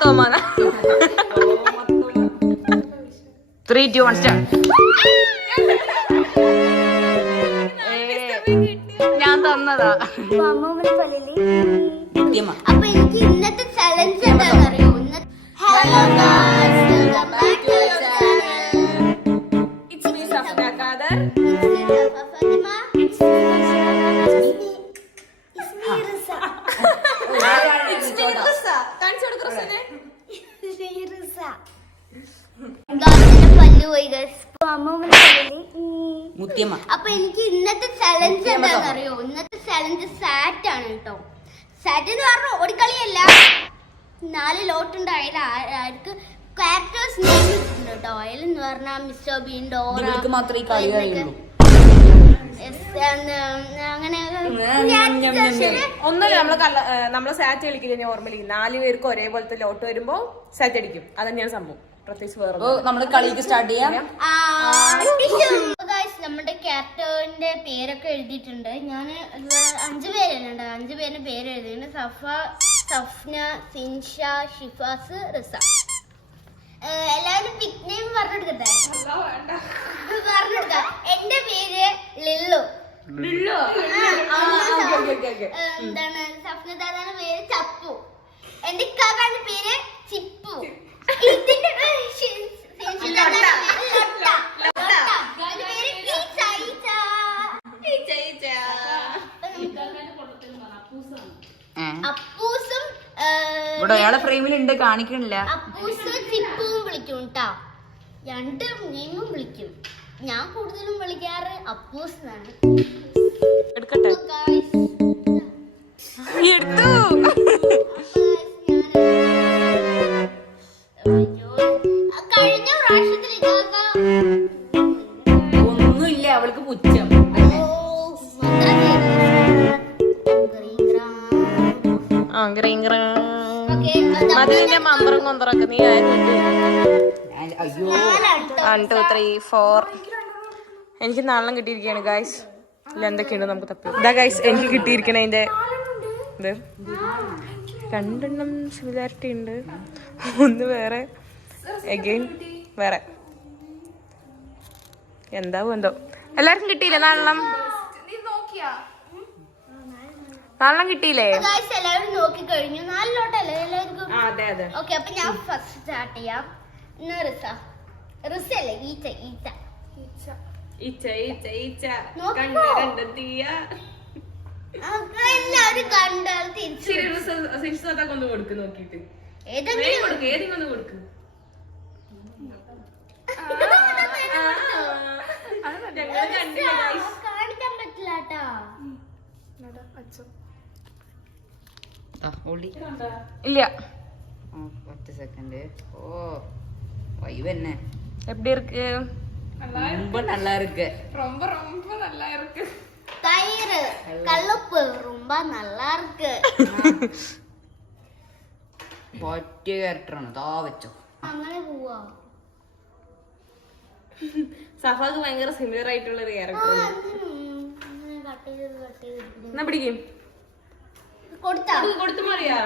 തോമ 3, 2, 1 start. ഞാൻ തന്നതാ. അപ്പൊ എനിക്ക് ഇന്നത്തെ ചലഞ്ച് എന്താണെന്ന് അറിയോ? Hello guys, welcome back to your channel. It's me Safna Kader. Fathima. It's me Riza. കാണിച്ചു കൊടുക്ക് റിസനെ. റിസ. ഗായ്സിന്റെ പല്ല് പോയി ഗായ്സ്. അമ്മൂമ്മന്റെ പല്ലില് മുത്തിയമ്മ. അപ്പൊ എനിക്ക് ഇന്നത്തെ ചലഞ്ച് എന്താണെന്ന് അറിയോ? ഇന്നത്തെ ചലഞ്ച് സാറ്റ് ആണ് കേട്ടോ. സാറ്റ് എന്ന് പറഞ്ഞാൽ ഓടിക്കളിയല്ല. 4 ലോട്ടുണ്ട്. ആർക്ക് ക്യാരക്ടേഴ്സ് നെയിം ഇട്ടിട്ടുണ്ട് കേട്ടോ. എന്ന് പറഞ്ഞാൽ മിസ്റ്റർ ബീൻ, ഡോറ, മാത്രമേ ഈ കളി അറിയുള്ളൂ. അങ്ങനെ ഒന്നുമില്ല, നമ്മള് സാറ്റ് കളിക്കില്ല നോർമലി. 4 പേർക്ക് ഒരേപോലത്തെ ലോട്ട് വരുമ്പോ സാറ്റ് അടിക്കും. അത് തന്നെയാണ് സംഭവം. പ്രത്യേകിച്ച് വേറെ നമ്മള് കളിക്ക് സ്റ്റാർട്ട് ചെയ്യാം. നമ്മുടെ ക്യാരക്ടറിന്റെ പേരൊക്കെ എഴുതിയിട്ടുണ്ട്. ഞാൻ 5 പേരുണ്ട്. 5 പേരുടെ പേര് എഴുതിയിട്ടുണ്ട്. സഫ, സഫ്ന, സിൻഷ, ഷിഫാസ്, റിസ. എല്ലാവരും പിക് നെയിം പറഞ്ഞെടുക്കട്ടെ. പറഞ്ഞെടുക്കാം. എന്റെ പേര് ലില്ലു. എന്താണ് സഫ്ന ദാദാന്റെ പേര് ചപ്പു. എന്റെ ഇക്കാക്കാന്റെ പേര് ചിപ്പു. ഇതിന്റെ പേര് അപ്പൂസും ഇവിടെ ഒരാളെ ഫ്രെയിമിലുണ്ട്, കാണിക്കണില്ല. അപ്പൂസും ചിപ്പും വിളിക്കും കേട്ടാ. 2 നെയിമും വിളിക്കും. ഞാൻ കൂടുതലും വിളിക്കാറ് അപ്പൂസ് എന്നാണ്. എടുക്കട്ടെ. കഴിഞ്ഞ പ്രാവശ്യത്തിൽ ഇതൊക്കെ ഒന്നുമില്ല, അവൾക്ക് പുച്ഛം. മതിലിന്റെ മന്ത്രം കൊന്തറൊക്കെ നീ ആയിരുന്നു. 1, 2, 3, 4. എനിക്ക് 4 കിട്ടിയിരിക്കുകയാണ് ഗൈസ്. ഇതിൽ എന്തൊക്കെയുണ്ട് നമുക്ക് തപ്പി. ഇതാ ഗൈസ് എനിക്ക് കിട്ടിയിരിക്കണ അതിന്റെ ഇത് 2 സിമിലാരിറ്റി ഉണ്ട്. ഒന്ന് വേറെ, എഗെയിൻ വേറെ. എന്താവും എന്തോ. എല്ലാവർക്കും കിട്ടിയില്ലേ 4? 4 കിട്ടിയില്ലേ? എല്ലാവരും നോക്കി കഴിഞ്ഞു. 4 ലോട്ടല്ലേ എല്ലാവർക്കും? അതെ അതെ. ഓക്കെ, അപ്പൊ ഞാൻ ഫസ്റ്റ് സ്റ്റാർട്ട് ചെയ്യാം. റിസ. റിസ അല്ലേ? ഈച്ച. എല്ലാവരും കണ്ടാൽ തിരിച്ചു കൊടുക്ക് നോക്കിട്ട്. ഏതെങ്കിലും കാണിക്കാൻ പറ്റില്ല കേട്ടാ. ഇല്ല. ഒറ്റ സെക്കൻഡ്. ഓ വൈവന്നെ எப்படி இருக்கு? ரொம்ப நல்லா இருக்கு. ரொம்ப ரொம்ப நல்லா இருக்கு. தயிர் கல்லுப்பு ரொம்ப நல்லா இருக்கு. ഒറ്റ ക്യാരക്ടറാണ്. ദാ വെച്ചോ. അങ്ങനെ പോവാ. സഫാക്ക് ഭയങ്കര സിമിലർ ആയിട്ടുള്ള ഒരു ക്യാരക്ടർ. എന്നാ പിടിക്കും. കൊടുത്തു മറിയാ?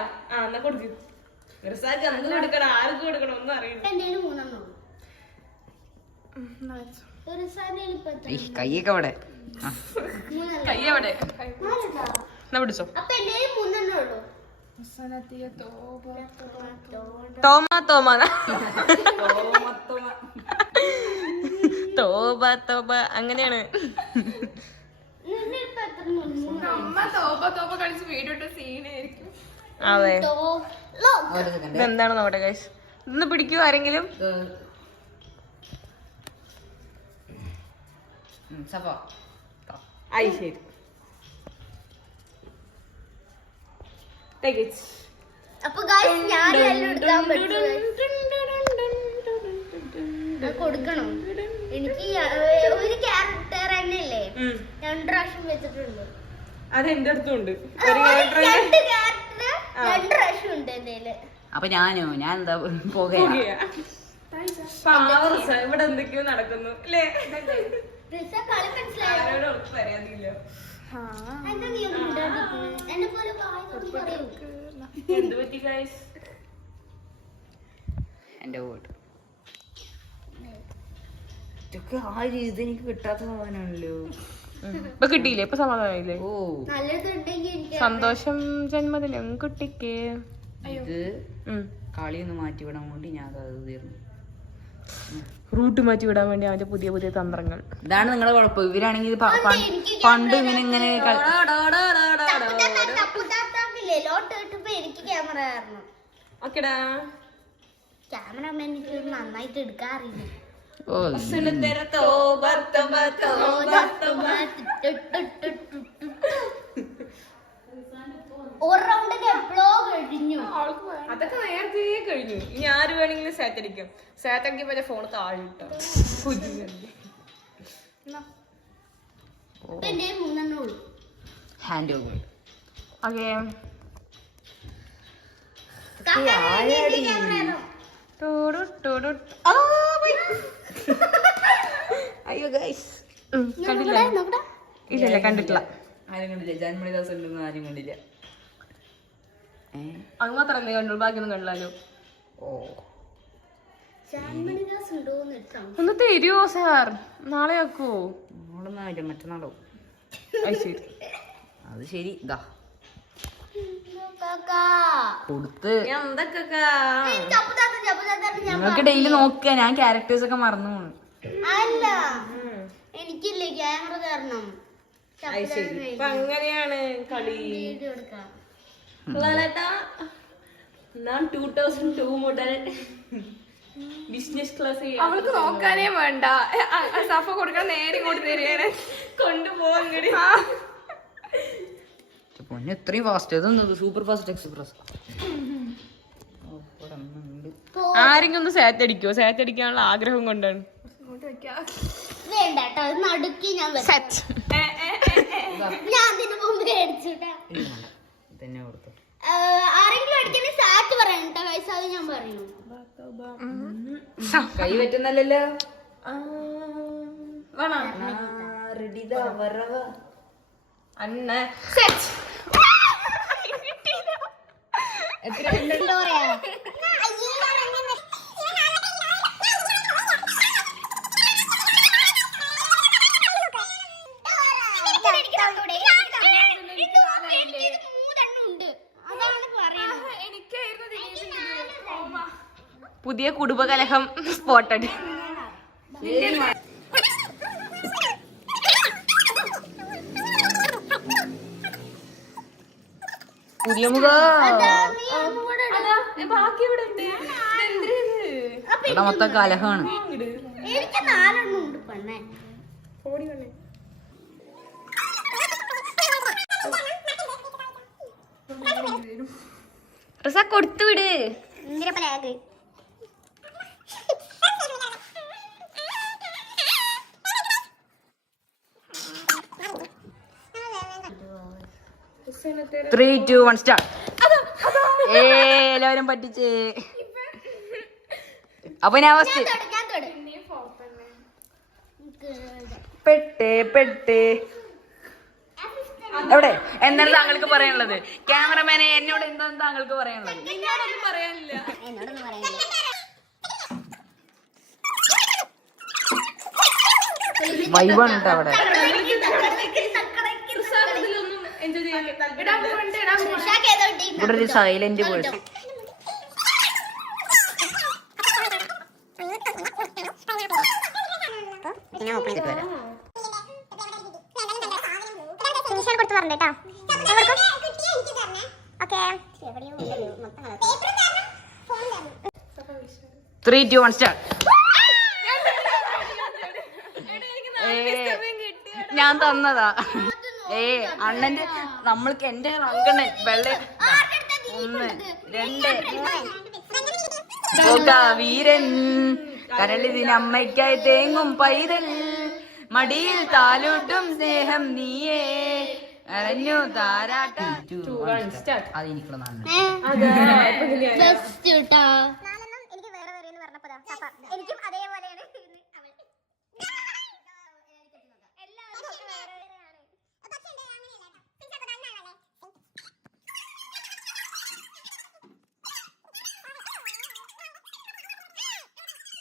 എന്നാ കൊടുക്കും. നമുക്ക് കൊടുക്കണം, ആർക്ക് കൊടുക്കണം ഒന്നും അറിയില്ല. കയ്യൊക്കെ അവിടെ. കയ്യവിടെ. എന്നാ പിടിച്ചോ. തോമ തോമ അങ്ങനെയാണ്. അതെ. ഇതെന്താണ് നോട്ടെ ഗൈസ്. ഇതൊന്ന് പിടിക്കൂ ആരെങ്കിലും. ശരി. അപ്പൊ ഞാൻ കൊടുക്കണം. എനിക്ക് ഒരു ക്യാരക്ടർ തന്നെ ഇല്ലേ 2 പ്രാവശ്യം വെച്ചിട്ടുണ്ട്. അത് എന്റെ അടുത്തുണ്ട്. 2 ക്യാരക്ടർ 2 പ്രാവശ്യം ഉണ്ട് എന്റെ. അപ്പൊ ഞാൻ എന്താ പോകുകയാണ്. ഇവിടെ എന്തൊക്കെയോ നടക്കുന്നു അല്ലേ? കളി മനസ്സിലായോ? എന്ത് പറ്റി ഗൈസ്? എന്റെ വീട്. ഇതൊക്കെ ആര് ഇതെനിക്ക് കിട്ടാത്ത സാധനമാണല്ലോ. ഇപ്പൊ കിട്ടിയില്ലേ? ഇപ്പൊ സമാധാനായില്ലേ? ഓ നല്ലതുണ്ടെങ്കിൽ എനിക്ക് സന്തോഷം ജന്മദിനം കുട്ടിക്ക്. ഇത് കളിയൊന്ന് മാറ്റിവിടാൻ വേണ്ടി ഞാൻ അത് തീർന്നു. റൂട്ട് മാറ്റി വിടാൻ വേണ്ടി അവന്റെ പുതിയ പുതിയ തന്ത്രങ്ങൾ. ഇതാണ് നിങ്ങളെ കുഴപ്പം. ഇവരാണെങ്കിൽ പണ്ട് ഇങ്ങനെ ലോട്ട് കിട്ടുമ്പോ എനിക്ക് ക്യാമറ കാരണം ക്യാമറ എനിക്ക് നന്നായിട്ട് എടുക്കാറില്ല. ഒരു റൗണ്ടൊക്കെ എപ്പോഴോ കഴിഞ്ഞു. അതൊക്കെ നേരത്തെ കഴിഞ്ഞു. ഇനി ആര് വേണമെങ്കിലും സാറ്റ് അടിക്കും. സാറ്റ് അടിക്കുമ്പോ ഫോൺ താഴെ ഇട്ടോ. എന്റെ 3 ഉള്ളൂ. Hand over. ഓക്കേ. അയ്യോ ഗൈസ്, കണ്ടില്ല? ഇല്ല കണ്ടിട്ടില്ല. ആരും കണ്ടില്ല. ജന്മണി ദിവസം ഉണ്ടെന്ന് ആരും കണ്ടില്ല. അത് മാത്രമേ കണ്ടുള്ളൂ, ബാക്കിയൊന്നും കണ്ടില്ലല്ലോ. ഓ ഒന്ന് തരുമോ സാർ? നാളെ ആക്കുവോ? നാളൊന്നാവില്ല, മറ്റന്നാളോ. അത് ശരി. അത് ശരി. ഇതാ കൊടുത്ത് നിങ്ങൾക്ക് ഡെയിലി നോക്കുക. ഞാൻ ക്യാരക്ടേഴ്സ് ഒക്കെ മറന്നു പോണു. അല്ല എനിക്കില്ലേ ക്യാമറ തരണം. അങ്ങനെയാണ് കളി. ഞാൻ 2002 മുതൽ ബിസിനസ് ക്ലാസ്. അവൾക്ക് നോക്കാനേ വേണ്ട. സഫ കൊടുക്കാൻ നേരെ ഇങ്ങോട്ട് തരികയാണ്. കൊണ്ടുപോകാൻ പൊന്നെ ഇത്രയും ഫാസ്റ്റ്. ഇതൊന്നും സൂപ്പർ ഫാസ്റ്റ് എക്സ്പ്രസ്. ആരെങ്കിലും ഒന്ന് സാറ്റ് അടിക്കോ? സാറ്റ് അടിക്കാനുള്ള ആഗ്രഹം കൊണ്ടാണ്. വേണ്ട കേട്ടോ, അത് നടുക്കി ഞാൻ തന്നെ കൊടുത്തു. ആരെങ്കിലും അടിക്കണേ സാറ്റ് പറയണം കേട്ടോ. പൈസ അത് ഞാൻ പറയൂ. കൈ പറ്റുന്നല്ലോ. അന്ന പുതിയ കുടുംബകലഹം സ്പോട്ടഡ്. പുതിയ മുഖ ബാക്കി ഇവിടെ ഇവിടെ മൊത്തം കലഹമാണ്. എനിക്ക് 4 ഉണ്ട് പെണ്ണേ. കൊടുത്തുവിട്. എന്തിനാ 3, 2, 1 സ്റ്റാർട്ട്. എല്ലാവരും പറ്റിച്ചേ. അപ്പൊ ഞാൻ ഫസ്റ്റ് പെട്ടേ എവിടെ? എന്താണ് താങ്കൾക്ക് പറയാനുള്ളത്? ക്യാമറമാനെ എന്നോട് എന്താണ് താങ്കൾക്ക് പറയാനുള്ളത്? വൈബാണ് കേട്ടോ അവിടെ. ഇവിടെ ഒരു silent person. Three two one start. ഞാൻ തന്നതാ. അണ്ണന്റെ നമ്മൾക്ക് എന്റെ അങ്കണ്ണൻ വെള്ള 1 2 വീരൻ കരളിതിനമ്മയ്ക്കായി തേങ്ങും പൈതൽ മടിയിൽ താലൂട്ടും സ്നേഹം നീയേ അറിഞ്ഞു താരാട്ട. അതെനിക്കുള്ള എനിക്കും അതേപോലെയാണ്.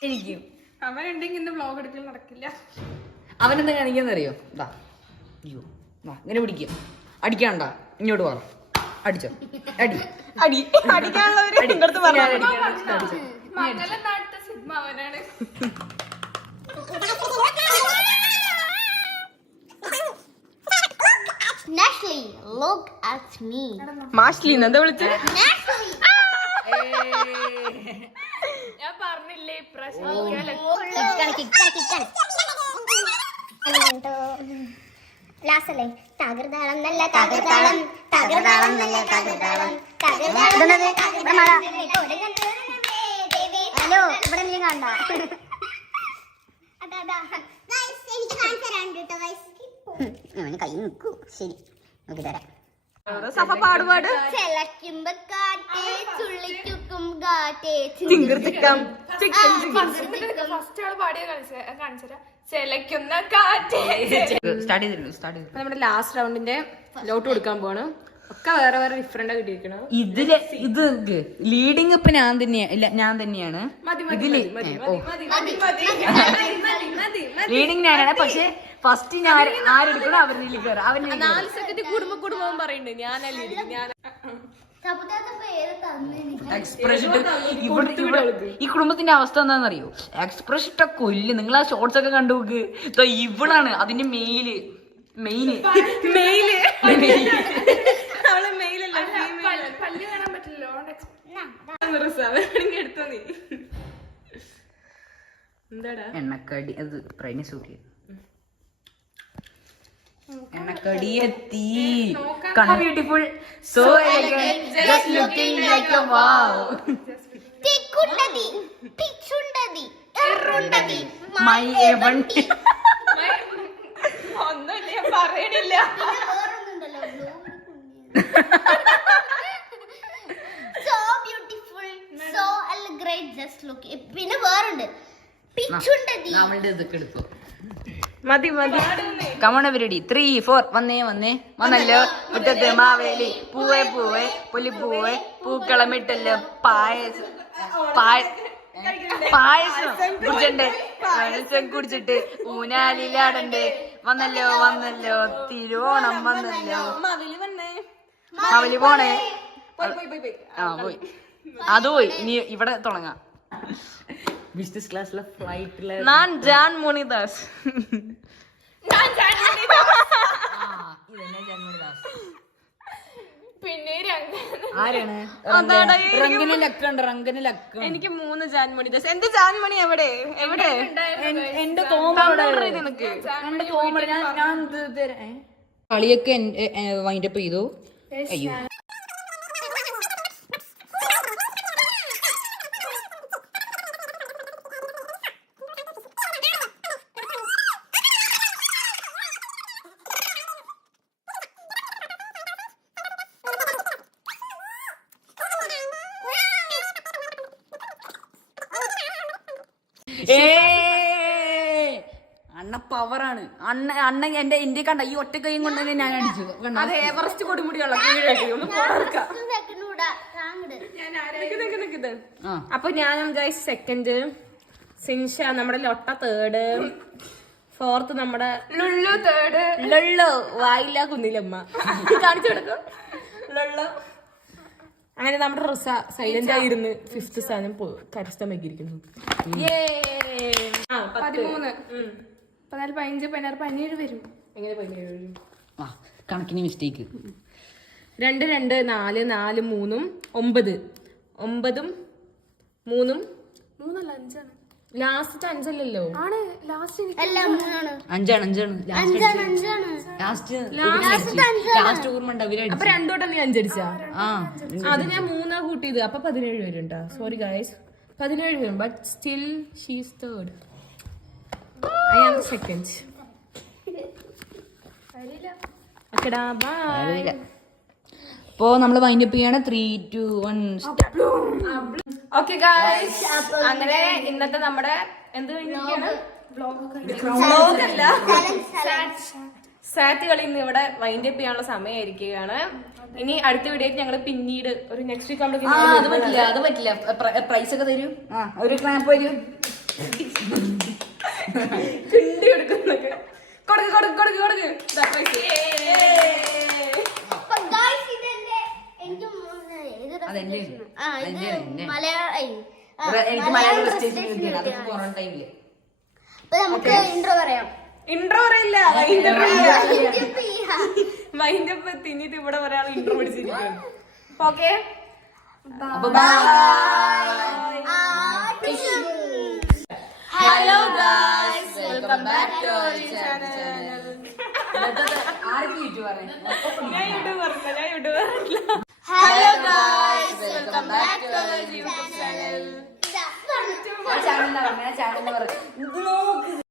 എനിക്കും അവനുണ്ടെങ്കിൽ ഇന്ന് വ്ലോഗ് എടുക്കൽ നടക്കില്ല. അവനെന്താ കാണിക്കാന്നറിയോ? ഇതാ അയ്യോ ഇങ്ങനെ പിടിക്കുക. അടിക്കാണ്ട ഇങ്ങോട്ട് പറ. അടിച്ചോ അടി അടി അടിക്കാനുള്ളവര് എന്റെ അടുത്ത് പറഞ്ഞു. മംഗലം നാട്ടിലെ സിഗ്മ അവനാണ്. Nestle, look at me. മാഷ്ലി എന്താ വിളിച്ചത്? Nestle. ഞാൻ പറഞ്ഞില്ലേ ഇപ്രാവശ്യം ലാസ്റ്റ് അല്ലേ? തകർതാളം നല്ല തകർതാളം തകർതാളം നല്ല തകർതാളം ഹലോ ഇവിടെ നീ കണ്ട അവന് കൈ നിൽക്കൂ. ശരി നോക്കി തരാം. സഫ പാടുപാട്. ചിലക്കുമ്പോ കാറ്റേ ചുള്ളിക്കും കാറ്റേ ചിങ്കിർത്തിക്കാം ഫസ്റ്റ് ആള് പാടിയ കാണിച്ചരാ ചെലക്കുന്ന കാറ്റ്. സ്റ്റാർട്ട് ചെയ്തിട്ടുള്ളൂ. നമ്മുടെ ലാസ്റ്റ് റൗണ്ടിന്റെ ലോട്ട് കൊടുക്കാൻ പോവാണ്. ഒക്കെ വേറെ വേറെ ഡിഫറെന്റ് കിട്ടിയിരിക്കണം. ഇതില് ഇത് ലീഡിങ് ഇപ്പൊ ഞാൻ തന്നെയാണ്. ഇതില് ലീഡിങ് ഞാനാണ്. പക്ഷെ ഫസ്റ്റ് ഞാൻ ആരെടുക്കണം അവരിലേക്ക് കയറാം. അവന് 4 സെക്കൻഡ് കുടുംബം പറയുന്നുണ്ട്. ഞാനല്ലേ ഞാൻ എക്സ്പ്രഷൻ ഈ കുടുംബത്തിന്റെ അവസ്ഥ എന്താണെന്നറിയോ? എക്സ്പ്രഷൻ ഇട്ട കൊല്ല്. നിങ്ങൾ ആ ഷോർട്സ് ഒക്കെ കണ്ടു നോക്ക്. ഇവളാണ് അതിന്റെ മെയില് പല്ല് കാണാൻ പറ്റില്ലല്ലോ. എടുത്തോ നീ. എന്താടാ എണ്ണക്കടി അത് പ്രൈനെ സൂട്ട് ചെയ്തു. എണ്ണക്കടി എത്തി. Beautiful so elegant just looking like a wow. തിക്കുണ്ടതി പിച്ചുണ്ടതി എറുണ്ടതി മൈ എവൺ ഒന്നും ഞാൻ പറയണില്ല. So beautiful so great just look. പിന്നെ വേറുണ്ട് പിച്ചുണ്ടതി. നമ്മളുടെ ഇതൊക്കെ എടുത്തു. മതി കമൺ എവരിബഡി 3 4 വന്നല്ലോ മുറ്റത്ത് മാവേലി പൂവേ പുലിപ്പൂവേ പൂക്കളമിട്ടല്ലോ പായസം കുടിച്ചിട്ട് ഊനാലിലാടണ്ടേ. വന്നല്ലോ തിരുവോണം വന്നല്ലോ. മാവേലി പോണേ. പോയി അത് പോയി. നീ ഇവിടെ തുടങ്ങാം. ബിസിനസ് ക്ലാസ്സിലെ ഫ്ലൈറ്റിലെ ഞാൻ ജാൻ മോണിദാസ്. പിന്നെ ആരാണ്? റംഗന് ലക്ക്. എനിക്ക് 3 ജാൻമണിദാസ്. എന്റെ ജാൻമണി എവിടെ എന്റെ നിനക്ക് കളിയൊക്കെ വൈൻഡപ്പ് ചെയ്തു. അയ്യോ അണ്ണ പവറാണ്. അണ്ണ എന്റെ ഇന്ത്യ കണ്ട ഈ ഒറ്റ കൈയും കൊണ്ട് തന്നെ ഞാൻ അടിച്ചു. അത് എവറസ്റ്റ് കൊടുമുടിയുള്ള അപ്പൊ ഞാൻ ഗൈസ് സെക്കൻഡ്, സിൻഷ നമ്മുടെ ലൊട്ട തേർഡ്, 4th നമ്മുടെ ലുള്ളു വായില്ല കുന്നിലമ്മ കാണിച്ചു കൊടുക്കും ലുള്ളു. അങ്ങനെ നമ്മുടെ റിസ സൈലന്റ് ആയിരുന്നു 5th സ്ഥാനം കരസ്ഥമാക്കിയിരിക്കുന്നു. 13 14 15 16 17 വരും. എങ്ങനെ 17 വരും? കണക്കിന് മിസ്റ്റേക്ക്. 2 2 4 4 3 9 9 3 3 അല്ല 5 ആണ്. ലാസ്റ്റ് 5 അല്ലല്ലോ. ആണ് ലാസ്റ്റ്. എല്ലാം 3 ആണ്. 5 ലാസ്റ്റ് ഓർമ്മ അപ്പൊ 2 തൊട്ട് നീ 5 അടിച്ചാ? ആ അത് ഞാൻ 3 കൂട്ടിയത്. അപ്പൊ 17 വരും ട്ടാ. സോറി ഗൈസ് 17 വരും. But still she's third. I am second. ഓക്കെടാ ബൈ. ഇപ്പോ നമ്മള് വൈൻഡപ്പ് ചെയ്യാണ്. 3 2 1 ഓക്കെ ഗൈസ്, അങ്ങനെ ഇന്നത്തെ നമ്മുടെ എന്ത് കഴിഞ്ഞിരിക്കുകയാണ്? സാറ്റ് കളി ഇന്ന് ഇവിടെ വൈൻഡ് അപ്പ് ചെയ്യാനുള്ള സമയമായിരിക്കുകയാണ്. ഇനി അടുത്ത വീഡിയോ ഞങ്ങൾ പിന്നീട് ഒരു നെക്സ്റ്റ് വീക്ക് അത് പറ്റില്ല പ്രൈസ് ഒക്കെ തരും. ഒരു ക്ലാപ്പ് വരും. കിണ്ടി എടുക്കുന്നൊക്കെ കൊടുക്ക് കൊടുക്ക് കൊടുക്ക് കൊടുക്ക് ദാ പൈസ. അപ്പൊ guys, ഇതെന്റെ എനിക്ക് ഏത് അതെന്റെ recitation ആ? ഇത് അതെന്റെ മലയാളം എനിക്ക് മലയാളം രജിസ്ട്രേഷൻ കിട്ടിയാണ് അത് കൊറോണ ടൈമില്. അപ്പൊ നമുക്ക് ഇൻട്രോ പറയാം. ഇൻട്രോ പറയില്ല മൈൻഡപ്പ് തിന്നിട്ട് ഇവിടെ പറയാൻ ഇൻട്രോ പിടിച്ചിരിക്കുന്നു. ഓക്കെ അപ്പൊ bye. Hello guys, welcome back to our channel. ആർക്ക് യൂട്യൂബ് പറയാം? ഞാൻ യൂട്യൂബ് പറഞ്ഞില്ല. Hello guys, welcome back to our YouTube channel. ആ ചാനലിന്റെ പറഞ്ഞ ചാനലിന്റെ പറഞ്ഞു